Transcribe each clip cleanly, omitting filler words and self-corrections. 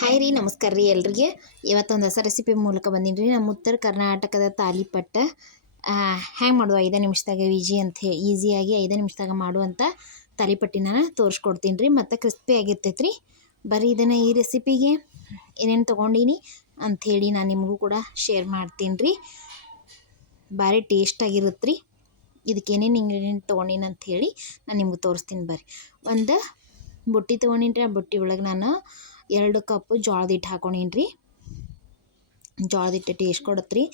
Hi ರೀ, ನಮಸ್ಕಾರ ರೀ ಎಲ್ರಿಗೆ. ಇವತ್ತೊಂದು ಹೊಸ ರೆಸಿಪಿ ಮೂಲಕ ಬಂದೀನಿ ರೀ. ನಮ್ಮ ಉತ್ತರ ಕರ್ನಾಟಕದ ತಾಲಿಪಟ್ಟ ಹ್ಯಾಂಗೆ ಮಾಡುವ 5 ನಿಮಿಷದಾಗ ಈಸಿಯಾಗಿ 5 ನಿಮಿಷದಾಗ ಮಾಡುವಂಥ ತಾಲಿಪಟ್ಟಿನ ತೋರಿಸ್ಕೊಡ್ತೀನಿ ರೀ. ಮತ್ತು ಕ್ರಿಸ್ಪಿ ಆಗಿರ್ತೈತೆ ರೀ. ಬರೀ ಇದನ್ನು ಈ ರೆಸಿಪಿಗೆ ಏನೇನು ತೊಗೊಂಡೀನಿ ಅಂಥೇಳಿ ನಾನು ನಿಮಗೂ ಕೂಡ ಶೇರ್ ಮಾಡ್ತೀನಿ ರೀ. ಭಾರಿ ಟೇಸ್ಟಾಗಿರುತ್ತೆ ರೀ. ಇದಕ್ಕೆ ಏನೇನು ಇಂಗ್ರೀಡಿಯೆಂಟ್ ತೊಗೊಂಡೀನಿ ಅಂಥೇಳಿ ನಾನು ನಿಮ್ಗೆ ತೋರಿಸ್ತೀನಿ. ಬರ್ರಿ, ಒಂದು ಬುಟ್ಟಿ ತೊಗೊಂಡೀನಿ ರೀ. ಆ ಬುಟ್ಟಿ ಒಳಗೆ ನಾನು 2 ಕಪ್ ಜೋಳದ ಹಿಟ್ಟು ಹಾಕೊಂಡೀನಿ ರೀ. ಜೋಳದ ಹಿಟ್ಟು ಟೇಸ್ಟ್ ಕೊಡುತ್ತೆ ರೀ.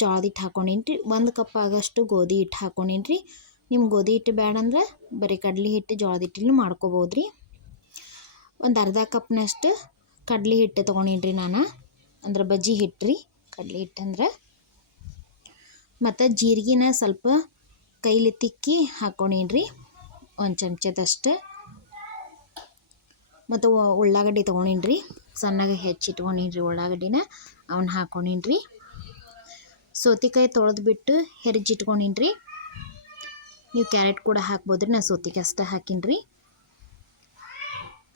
ಜೋಳದ ಹಿಟ್ಟು ಹಾಕೊಂಡೀನಿ ರೀ. 1 ಕಪ್ ಆಗಷ್ಟು ಗೋಧಿ ಹಿಟ್ಟು ಹಾಕೊಂಡೀನಿ ರೀ. ನಿಮ್ಮ ಗೋಧಿ ಹಿಟ್ಟು ಬೇಡ ಅಂದ್ರೆ ಬರೀ ಕಡ್ಲೆ ಹಿಟ್ಟು ಜೋಳದ ಹಿಟ್ಟಲ್ಲಿ ಮಾಡ್ಕೋಬೋದು ರೀ. ಒಂದು ಅರ್ಧ ಕಪ್ನಷ್ಟು ಕಡ್ಲೆ ಹಿಟ್ಟು ತೊಗೊಂಡೀನಿ ರೀ ನಾನು, ಅಂದ್ರೆ ಬಜ್ಜಿ ಹಿಟ್ಟು ರೀ ಕಡ್ಲೆ ಹಿಟ್ಟು ಅಂದ್ರೆ. ಮತ್ತು ಜೀರಿಗೆನ ಸ್ವಲ್ಪ ಕೈಲಿ ತಿಕ್ಕಿ ಹಾಕ್ಕೊಂಡೀನಿ ರೀ, 1 ಚಮಚದಷ್ಟು. ಮತ್ತು ಉಳ್ಳಾಗಡ್ಡಿ ತೊಗೊಂಡೀನಿ ರೀ, ಸಣ್ಣಗೆ ಹೆಚ್ಚಿಟ್ಕೊಂಡೀನಿ ರೀ ಉಳ್ಳಾಗಡ್ಡಿನ, ಅವನ್ನ ಹಾಕ್ಕೊಂಡೀನಿ ರೀ. ಸೌತೆಕಾಯಿ ತೊಳೆದ್ಬಿಟ್ಟು ಹೆರಜಿಟ್ಕೊಂಡೀನಿ ರೀ. ನೀವು ಕ್ಯಾರೆಟ್ ಕೂಡ ಹಾಕ್ಬೋದು ರೀ. ನಾನು ಸೌತೆಕಾಯಿ ಅಷ್ಟೇ ಹಾಕೀನಿ ರೀ.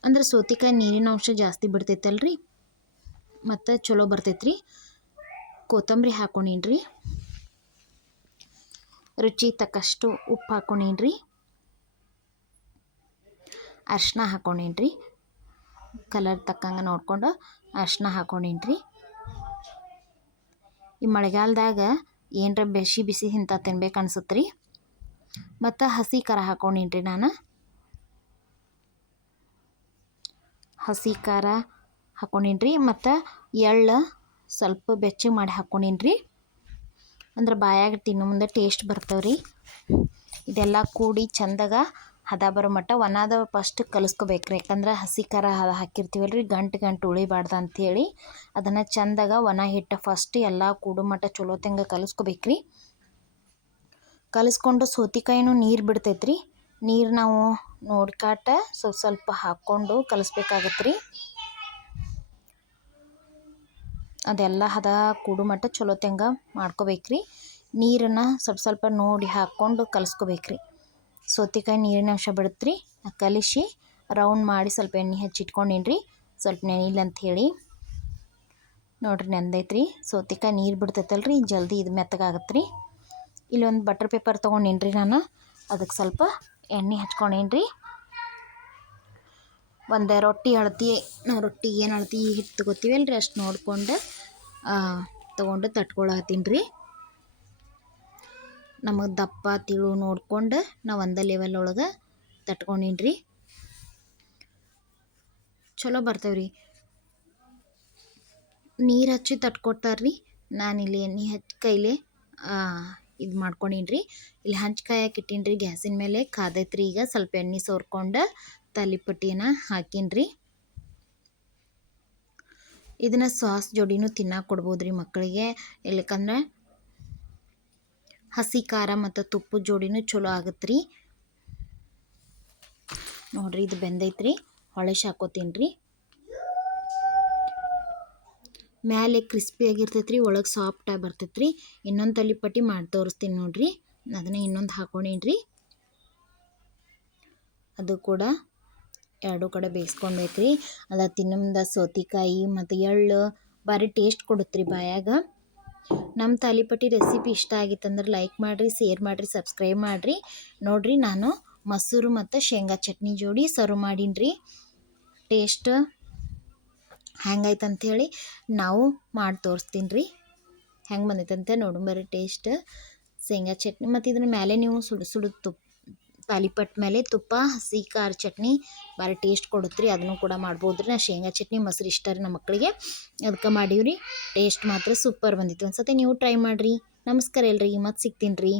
ಅಂದ್ರೆ ಸೌತೆಕಾಯಿ ನೀರಿನ ಅಂಶ ಜಾಸ್ತಿ ಬಿಡ್ತೈತಲ್ಲ ರೀ, ಮತ್ತು ಚಲೋ ಬರ್ತೈತೆ ರೀ. ಕೊತ್ತಂಬರಿ ಹಾಕ್ಕೊಂಡೀನಿ ರೀ. ರುಚಿ ತಕ್ಕಷ್ಟು ಉಪ್ಪು ಹಾಕ್ಕೊಂಡೀನಿ ರೀ. ಅರಿಶಿನ ಹಾಕ್ಕೊಂಡೀನಿ ರೀ. ಕಲರ್ ತಕ್ಕಂಗೆ ನೋಡ್ಕೊಂಡು ಅರಿಶಿನ ಹಾಕ್ಕೊಂಡೀನಿ ರೀ. ಈ ಮಳೆಗಾಲದಾಗ ಏನರ ಬಿಸಿ ಬಿಸಿ ಇಂಥ ತಿನ್ಬೇಕು ಅನ್ಸುತ್ತೆ ರೀ. ಮತ್ತು ಹಸಿ ಖಾರ ಹಾಕ್ಕೊಂಡೀನಿ ರೀ ನಾನು. ಹಸಿ ಖಾರ ಹಾಕ್ಕೊಂಡೀನಿ ರೀ. ಮತ್ತು ಎಳ್ಳು ಸ್ವಲ್ಪ ಬೆಚ್ಚಗೆ ಮಾಡಿ ಹಾಕ್ಕೊಂಡೀನಿ ರೀ. ಅಂದ್ರೆ ಬಾಯಾಗ ತಿನ್ನೋ ಮುಂದೆ ಟೇಸ್ಟ್ ಬರ್ತವೆ ರೀ. ಇದೆಲ್ಲ ಕೂಡಿ ಚಂದಾಗ ಹದ ಬರೋ ಮಟ್ಟ ಒಣದ ಫಸ್ಟ್ ಕಲಿಸ್ಕೋಬೇಕ್ರಿ. ಯಾಕಂದ್ರೆ ಹಸಿ ಖಾರ ಹಾಕಿರ್ತೀವಲ್ಲ ರೀ, ಗಂಟು ಉಳಿಬಾರ್ದು ಅಂಥೇಳಿ ಅದನ್ನು ಚಂದಾಗ ಒಣ ಹಿಟ್ಟು ಫಸ್ಟ್ ಎಲ್ಲ ಕೂಡು ಮಟ್ಟ ಚಲೋ ತಂಗ ಕಲಿಸ್ಕೋಬೇಕ್ರಿ. ಕಲಿಸ್ಕೊಂಡು ಸೌತೆಕಾಯಿನೂ ನೀರು ಬಿಡ್ತೈತೆ ರೀ. ನೀರು ನಾವು ನೋಡ್ಕಾಟ ಸ್ವಲ್ಪ ಹಾಕ್ಕೊಂಡು ಕಲಿಸ್ಬೇಕಾಗತ್ತೆ ರೀ. ಅದೆಲ್ಲ ಹದ ಕೂಡು ಮಟ್ಟ ಚಲೋ ತಂಗ ಮಾಡ್ಕೋಬೇಕ್ರಿ. ನೀರನ್ನು ಸ್ವಲ್ಪ ನೋಡಿ ಹಾಕ್ಕೊಂಡು ಕಲಿಸ್ಕೋಬೇಕ್ರಿ. ಸೌತೆಕಾಯಿ ನೀರಿನ ಅಂಶ ಬಿಡುತ್ತೆ ರೀ. ಕಲಿಸಿ ರೌಂಡ್ ಮಾಡಿ ಸ್ವಲ್ಪ ಎಣ್ಣೆ ಹಚ್ಚಿಟ್ಕೊಂಡೀನಿ ರೀ, ಸ್ವಲ್ಪ ನೆನಿಲ್ಲ ಅಂಥೇಳಿ. ನೋಡಿರಿ, ನೆಂದೈತೆ ರೀ. ಸೌತೆಕಾಯಿ ನೀರು ಬಿಡ್ತೈತಲ್ಲ ರೀ, ಜಲ್ದಿ ಇದು ಮೆತ್ತಗಾಗತ್ತೆ ರೀ. ಇಲ್ಲೊಂದು ಬಟರ್ ಪೇಪರ್ ತೊಗೊಂಡೀನಿ ರೀ ನಾನು, ಅದಕ್ಕೆ ಸ್ವಲ್ಪ ಎಣ್ಣೆ ಹಚ್ಕೊಂಡೀನಿ ರೀ. ಒಂದು ರೊಟ್ಟಿ ಅಳತಿ, ನಾವು ರೊಟ್ಟಿಗೆ ಏನು ಅಳತಿ ಹಿಟ್ಟು ತೊಗೋತೀವಲ್ಲ ರೀ, ಅಷ್ಟು ನೋಡ್ಕೊಂಡು ತೊಗೊಂಡು ತಟ್ಕೊಳತ್ತೀನಿ ರೀ. ನಮಗೆ ದಪ್ಪ ತಿಳು ನೋಡ್ಕೊಂಡು ನಾವು ಒಂದೇ ಲೆವೆಲ್ ಒಳಗೆ ತಟ್ಕೊಂಡೀನಿ ರೀ. ಚಲೋ ಬರ್ತವೆ ರೀ. ನೀರು ಹಚ್ಚಿ ತಟ್ಕೊಡ್ತಾರೆ ರೀ. ನಾನಿಲ್ಲಿ ಎಣ್ಣೆ ಹಚ್ಚಿ ಕೈಲೇ ಇದು ಮಾಡ್ಕೊಂಡೀನಿ ರೀ. ಇಲ್ಲಿ ಹಂಚು ಕಾಯಕ್ಕೆ ಇಟ್ಟೀನಿ ರೀ ಗ್ಯಾಸಿನ ಮೇಲೆ. ಕಾದೈತೆ ರೀ. ಈಗ ಸ್ವಲ್ಪ ಎಣ್ಣೆ ಸೋರ್ಕೊಂಡು ತಾಲಿಪಟ್ಟಿನ ಹಾಕೀನಿ ರೀ. ಇದನ್ನು ಸಾಸ್ ಜೋಡಿನೂ ತಿನ್ನಕ್ಕೆ ಕೊಡ್ಬೋದು ರೀ ಮಕ್ಕಳಿಗೆ. ಇಲ್ಲಕಂದ್ರೆ ಹಸಿ ಖಾರ ಮತ್ತು ತುಪ್ಪದ ಜೋಡಿನೂ ಚಲೋ ಆಗುತ್ತೆ ರೀ. ನೋಡಿರಿ, ಇದು ಬೆಂದೈತೆ ರೀ. ಹೊಳಶ್ ಹಾಕೋತೀನಿ ರೀ. ಮೇಲೆ ಕ್ರಿಸ್ಪಿಯಾಗಿರ್ತೈತೆ ರೀ, ಒಳಗೆ ಸಾಫ್ಟಾಗಿ ಬರ್ತೈತೆ ರೀ. ಇನ್ನೊಂದು ತಾಲಿಪಟ್ಟಿ ಮಾಡಿ ತೋರಿಸ್ತೀನಿ ನೋಡಿರಿ. ಅದನ್ನು ಇನ್ನೊಂದು ಹಾಕ್ಕೊಂಡೀನಿ ರೀ. ಅದು ಕೂಡ 2 ಕಡೆ ಬೇಯಿಸ್ಕೊಬೇಕು ರೀ. ಅದು ತಿನ್ನೋದ ಸೌತೆಕಾಯಿ ಮತ್ತು ಎಳ್ಳು ಭಾರಿ ಟೇಸ್ಟ್ ಕೊಡುತ್ತೆ ರೀ ಬಾಯಾಗ. ನಮ್ಮ ತಾಲಿಪಟ್ಟಿ ರೆಸಿಪಿ ಇಷ್ಟ ಆಗಿತ್ತಂದ್ರೆ ಲೈಕ್ ಮಾಡಿರಿ, ಶೇರ್ ಮಾಡಿರಿ, ಸಬ್ಸ್ಕ್ರೈಬ್ ಮಾಡಿರಿ. ನೋಡಿರಿ, ನಾನು ಮೊಸರು ಮತ್ತು ಶೇಂಗಾ ಚಟ್ನಿ ಜೋಡಿ ಸರ್ವ್ ಮಾಡೀನಿ ರೀ. ಟೇಸ್ಟ್ ಹೆಂಗೈತೆ ಅಂಥೇಳಿ ನಾವು ಮಾಡಿ ತೋರಿಸ್ತೀನಿ ರೀ. ಹೆಂಗೆ ಬಂದೈತಂತೆ ನೋಡುಂಬರ್ರಿ ಟೇಸ್ಟ್. ಶೇಂಗಾ ಚಟ್ನಿ ಮತ್ತು ಇದನ್ನ ಮೇಲೆ ನೀವು ಸುಡು ತುಪ್ಪ, ತಾಲಿಪಟ್ಟು ಮೇಲೆ ತುಪ್ಪ, ಹಸಿ ಖಾರ ಚಟ್ನಿ ಭಾರಿ ಟೇಸ್ಟ್ ಕೊಡುತ್ತೆ ರೀ. ಅದನ್ನು ಕೂಡ ಮಾಡ್ಬೋದು ರೀ. ನಾ ಶೇಂಗಾ ಚಟ್ನಿ ಮೊಸರು ಇಷ್ಟ ರೀ ನಮ್ಮ ಮಕ್ಕಳಿಗೆ, ಅದಕ್ಕೆ ಮಾಡೀವಿ ರೀ. ಟೇಸ್ಟ್ ಮಾತ್ರ ಸೂಪರ್ ಬಂದಿತ್ತು. ಒಂದು ಸತಿ ನೀವು ಟ್ರೈ ಮಾಡಿರಿ. ನಮಸ್ಕಾರ ಎಲ್ರಿಗೆ, ಮತ್ತೆ ಸಿಗ್ತೀನಿ ರೀ.